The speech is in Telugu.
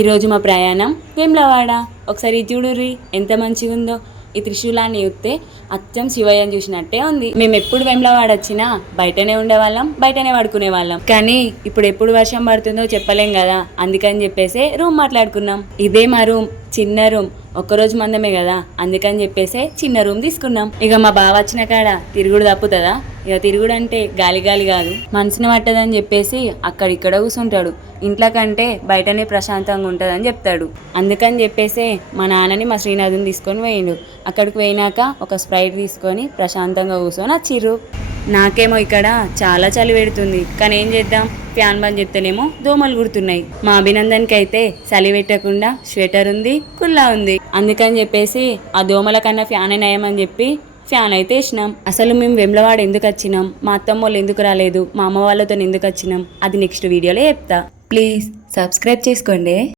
ఈరోజు మా ప్రయాణం వేములవాడ. ఒకసారి చూడుర్రి ఎంత మంచిగా ఉందో. ఈ త్రిశూలాన్ని చూస్తే అచ్చం శివయ్యని చూసినట్టే ఉంది. మేము ఎప్పుడు వేములవాడ వచ్చినా బయటనే ఉండేవాళ్ళం, బయటనే పడుకునే వాళ్ళం. కానీ ఇప్పుడు ఎప్పుడు వర్షం పడుతుందో చెప్పలేం కదా, అందుకని చెప్పేసి రూమ్ మాట్లాడుకున్నాం. ఇదే మా రూమ్, చిన్న రూమ్, ఒక్కరోజు మందమే కదా, అందుకని చెప్పేసి చిన్న రూమ్ తీసుకున్నాం. ఇక మా బావ వచ్చిన కాడ తిరుగుడు తప్పుతుందా? ఇక తిరుగుడు అంటే గాలి గాలి కాదు, మనసుని పట్టదని చెప్పేసి అక్కడిక్కడ కూర్చుంటాడు. ఇంట్లో కంటే బయటనే ప్రశాంతంగా ఉంటుందని చెప్తాడు. అందుకని చెప్పేసి మా నాన్నని మా శ్రీనాథుని తీసుకొని పోయిండు. అక్కడికి పోయినాక ఒక స్ప్రైట్ తీసుకొని ప్రశాంతంగా కూర్చొని వచ్చిర్రు. నాకేమో ఇక్కడ చాలా చలి పెడుతుంది, కానీ ఏం చేద్దాం, ఫ్యాన్ బంద్ చేస్తేనేమో దోమలు కుడుతున్నాయి. మా అభినందన్కి అయితే చలి పెట్టకుండా స్వెటర్ ఉంది, కుల్లా ఉంది. అందుకని చెప్పేసి ఆ దోమల కన్నా ఫ్యాన్ నయమని చెప్పి ఫ్యాన్ అయితే వేసినాం. అసలు మేము వేములవాడ ఎందుకు వచ్చినాం, మా అత్తమ్మ వాళ్ళు ఎందుకు రాలేదు, మా అమ్మ వాళ్ళతో ఎందుకు వచ్చినాం, అది నెక్స్ట్ వీడియోలో చెప్తా. ప్లీజ్ సబ్స్క్రైబ్ చేసుకోండి.